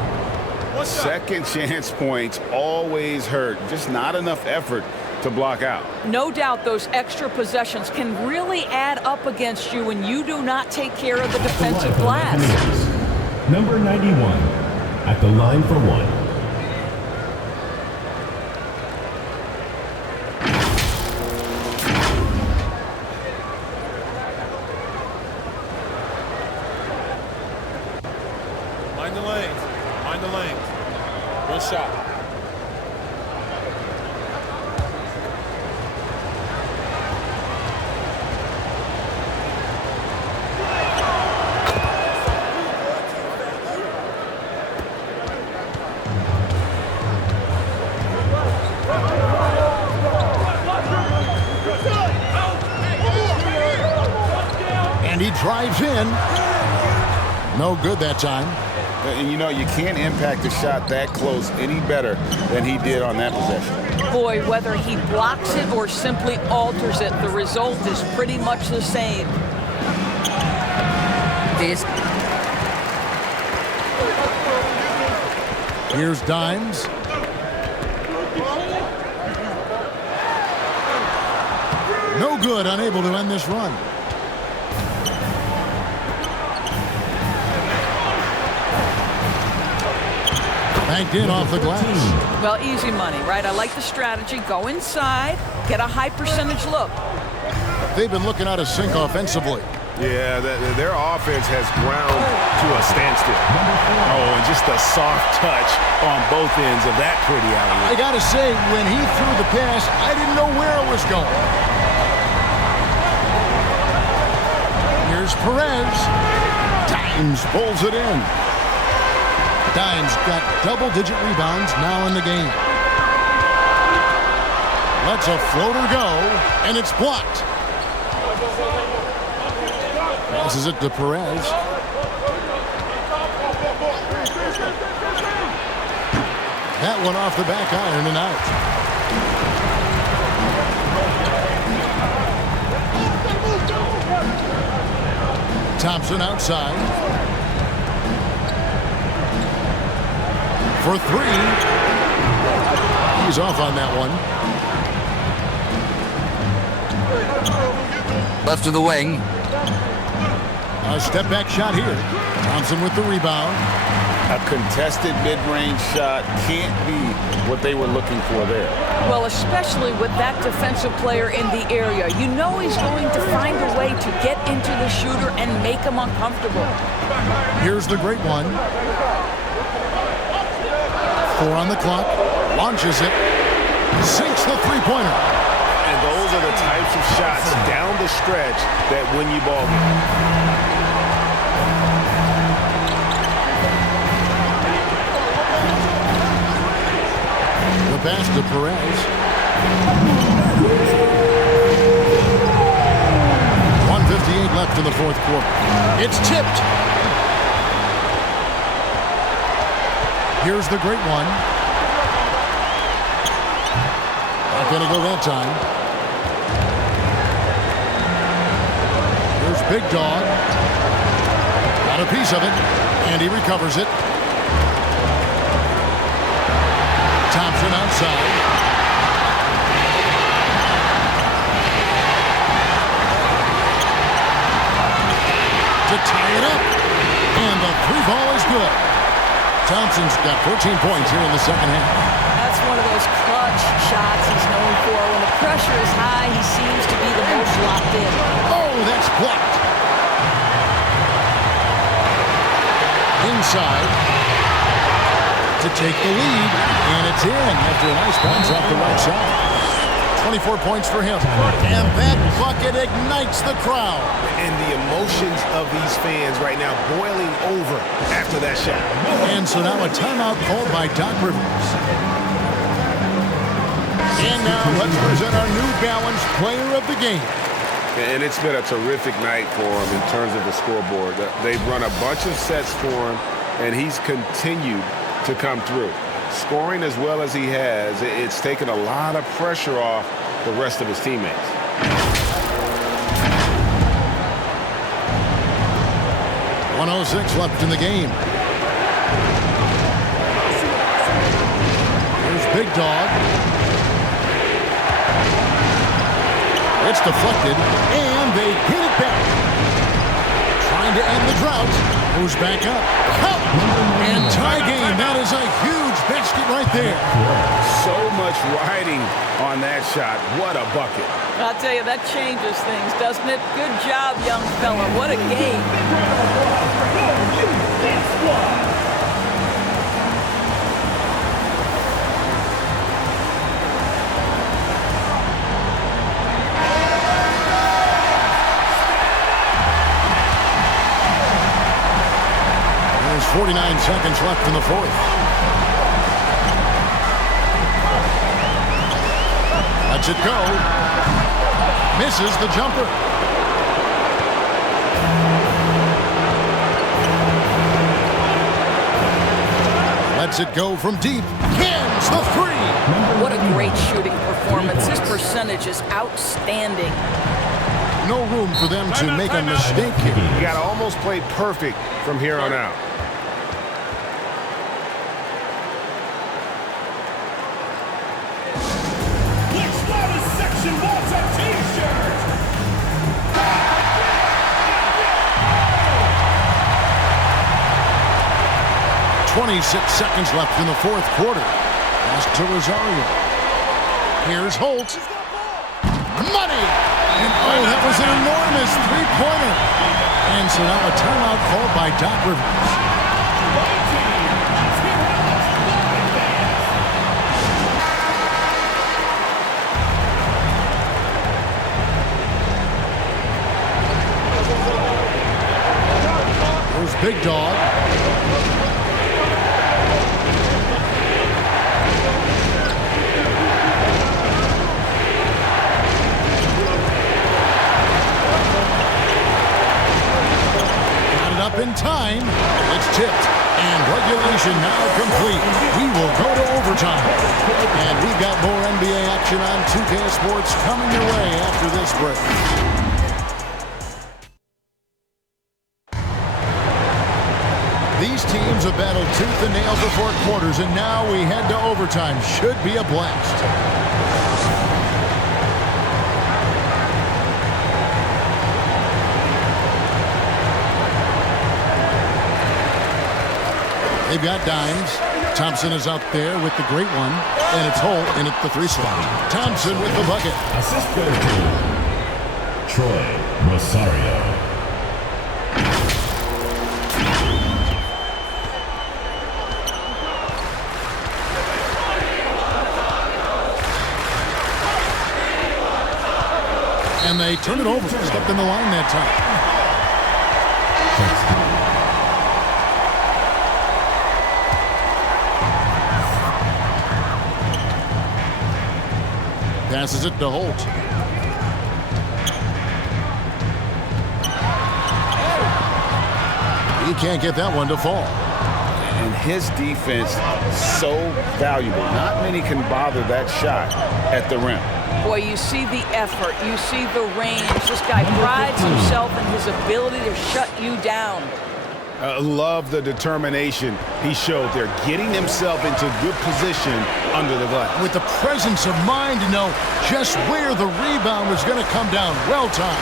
Second chance points always hurt. Just not enough effort to block out. No doubt those extra possessions can really add up against you when you do not take care of the defensive glass. Number 91 at the line for one. Mind the lanes. Mind the lanes. Good shot. And he drives in. No good that time. And you know, you can't impact a shot that close any better than he did on that possession. Boy, whether he blocks it or simply alters it, the result is pretty much the same. Here's Dimes. No good, unable to end this run. Banked in off the glass. Well, easy money, right? I like the strategy. Go inside, get a high percentage look. They've been looking out of sync offensively. Yeah, their offense has ground to a standstill. Oh, and just a soft touch on both ends of that pretty alley. I gotta say, when he threw the pass, I didn't know where it was going. Here's Perez. Dimes pulls it in. Dimes got double-digit rebounds now in the game. Lets a floater go, and it's blocked. Passes it to Perez. That one off the back iron and out. Thompson outside. For three. He's off on that one. Left of the wing. A step back shot here. Thompson with the rebound. A contested mid-range shot can't be what they were looking for there. Well, especially with that defensive player in the area. You know he's going to find a way to get into the shooter and make him uncomfortable. Here's the great one. 4 on the clock. Launches it. Sinks the three-pointer. And those are the types of shots down the stretch that win you ball games. pass to Perez. 1:58 left in the fourth quarter. It's tipped. Here's the great one. Not going to go that time. Here's Big Dog. Got a piece of it, and he recovers it. Thompson outside. To tie it up. And the three ball is good. Thompson's got 14 points here in the second half. That's one of those clutch shots he's known for. When the pressure is high, he seems to be the most locked in. Oh, that's blocked. Inside to take the lead, and it's in after a nice bounce off the right side. 24 points for him, and that bucket ignites the crowd. And the emotions of these fans right now boiling over after that shot. And so now a timeout called by Doc Rivers. And now let's present our New Balance player of the game. And it's been a terrific night for him in terms of the scoreboard. They've run a bunch of sets for him, and he's continued to come through. Scoring as well as he has, it's taken a lot of pressure off the rest of his teammates. .106 left in the game. Here's Big Dog. It's deflected, and they hit it back. Trying to end the drought. Moves back up. Help! And tie game. That is a huge basket right there. So much riding on that shot. What a bucket. I'll tell you, that changes things, doesn't it? Good job, young fella. What a game. There's 49 seconds left in the fourth. Lets it go. Misses the jumper. Lets it go from deep. Cans the three. What a great shooting performance. His percentage is outstanding. No room for them to make a mistake here. You got to almost play perfect from here on out. Section wants a t-shirt. 26 seconds left in the fourth quarter. Pass to Rosario. Here's Holt. Money! And oh, that was an enormous three-pointer. And so now a timeout called by Doc Rivers. Big Dog. Got it up in time. It's tipped. And regulation now complete. We will go to overtime. And we've got more NBA action on 2K Sports coming your way after this break. These teams have battled tooth and nail for 4 quarters, and now we head to overtime. Should be a blast. They've got dimes. Thompson is out there with the great one, and it's Holt in at the 3 slot. Thompson with the bucket. Assist go to Troy Rosario. And they turn it over. Stepped in the line that time. Passes it to Holt. He can't get that one to fall. And his defense so valuable. Not many can bother that shot at the rim. Boy, you see the effort. You see the range. This guy prides himself in his ability to shut you down. Love the determination he showed there, getting himself into good position under the glass. With the presence of mind to know just where the rebound was going to come down. Well timed.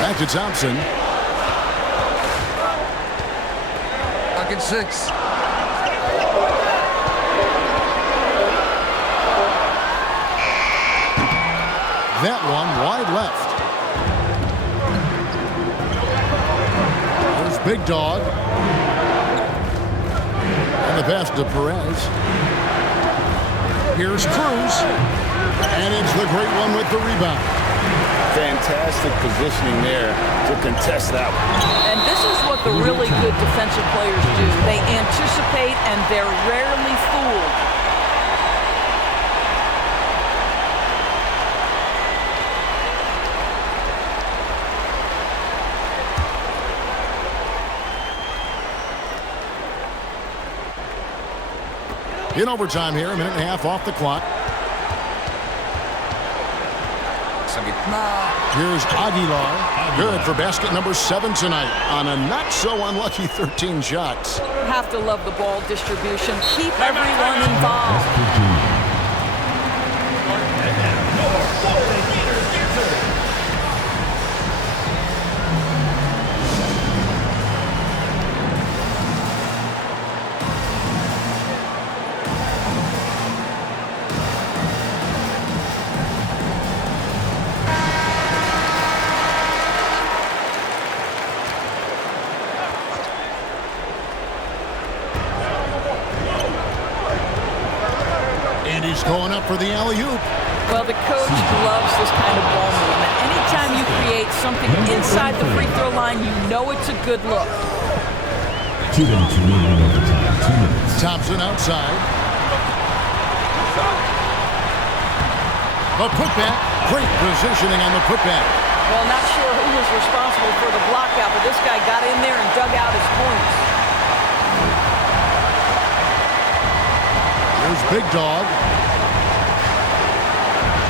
Back to Thompson. Bucket 6. That one wide left. There's Big Dog. And the pass to Perez. Here's Cruz. And it's the great one with the rebound. Fantastic positioning there to contest that one. And this is what the really good defensive players do. They anticipate and they're rarely fooled. In overtime here, a minute and a half off the clock. Here's Aguilar. Good for basket number 7 tonight on a not so unlucky 13 shots. Have to love the ball distribution. Keep everyone involved. He's going up for the alley-oop. Well, the coach loves this kind of ball movement. Anytime you create something inside the free throw line, you know it's a good look. 2 minutes remaining in overtime. 2 minutes. Thompson outside. The putback. Great positioning on the putback. Well, not sure who was responsible for the block out, but this guy got in there and dug out his points. There's Big Dog.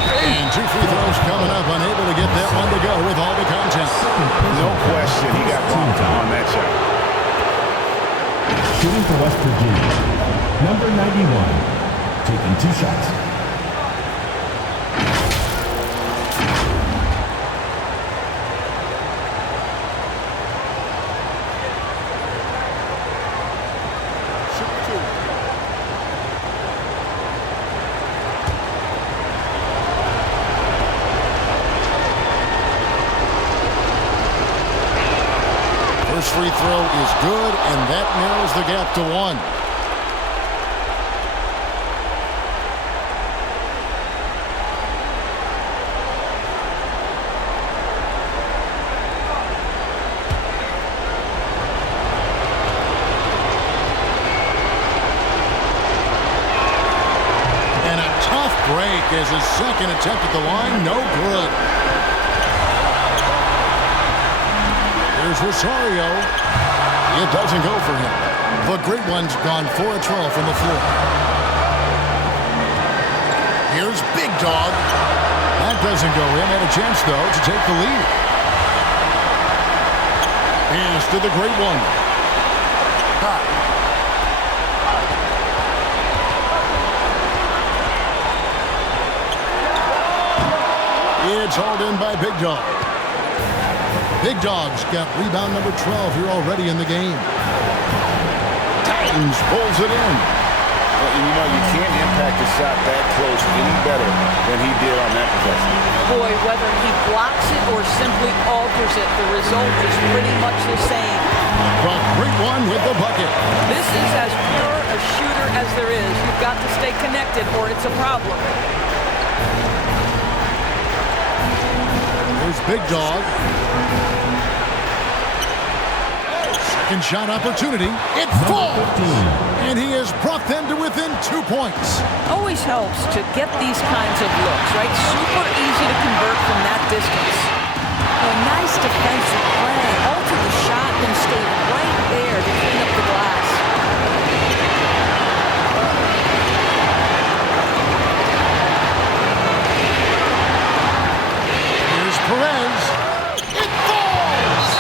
And 2 free throws coming up, unable to get that one to go with all the content. No question, he got bumped on that shot. Shooting for West Virginia, number 91, taking 2 shots. First free throw is good, and that narrows the gap to 1. And a tough break as his second attempt at the line, no good. Here's Rosario. It doesn't go for him. The great one's gone 4 of 12 from the floor. Here's Big Dog. That doesn't go in. Had a chance, though, to take the lead. Pass to the great one. It's hauled in by Big Dog. Big Dog's got rebound number 12 here already in the game. Titans pulls it in. Well, you know, you can't impact a shot that close any better than he did on that possession. Boy, whether he blocks it or simply alters it, the result is pretty much the same. The great one with the bucket. This is as pure a shooter as there is. You've got to stay connected or it's a problem. There's Big Dog. Second shot opportunity. It falls! And he has brought them to within 2 points. Always helps to get these kinds of looks, right? Super easy to convert from that distance. A nice defensive play. Alter the shot and stay right there to clean up the glass. Here's Perez. It falls!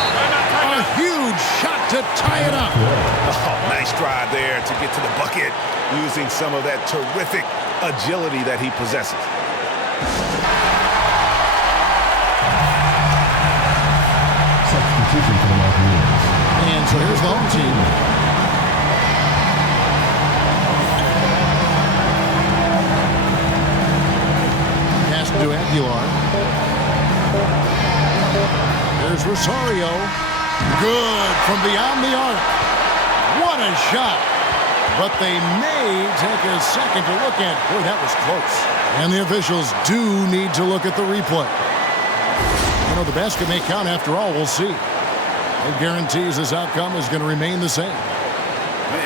A huge shot to tie it up. Oh, nice drive there to get to the bucket using some of that terrific agility that he possesses. Substitution for the Mountaineers. And so here's the home team. Pass to Aguilar. There's Rosario. Good from beyond the arc. What a shot. But they may take a second to look at. Boy, that was close. And the officials do need to look at the replay. You know, the basket may count after all. We'll see. No guarantees this outcome is going to remain the same.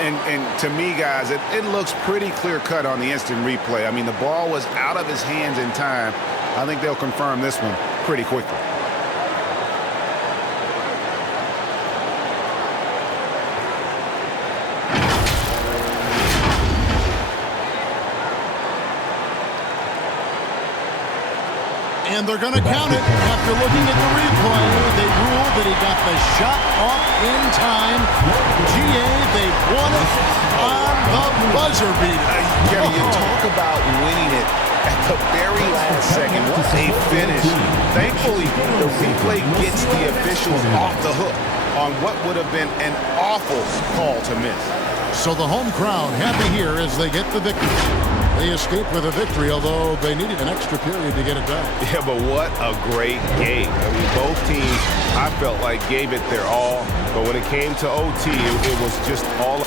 And to me, guys, it looks pretty clear-cut on the instant replay. I mean, the ball was out of his hands in time. I think they'll confirm this one pretty quickly. And they're going to count it after looking at the replay. They ruled that he got the shot off in time. GA, they won it on the buzzer beater. Kevin, you talk about winning it at the very last second. What a finish. Thankfully, the replay gets the officials off the hook on what would have been an awful call to miss. So the home crowd happy here as they get the victory. They escaped with a victory, although they needed an extra period to get it done. Yeah, but what a great game. I mean, both teams, I felt like, gave it their all. But when it came to OT, it was just all...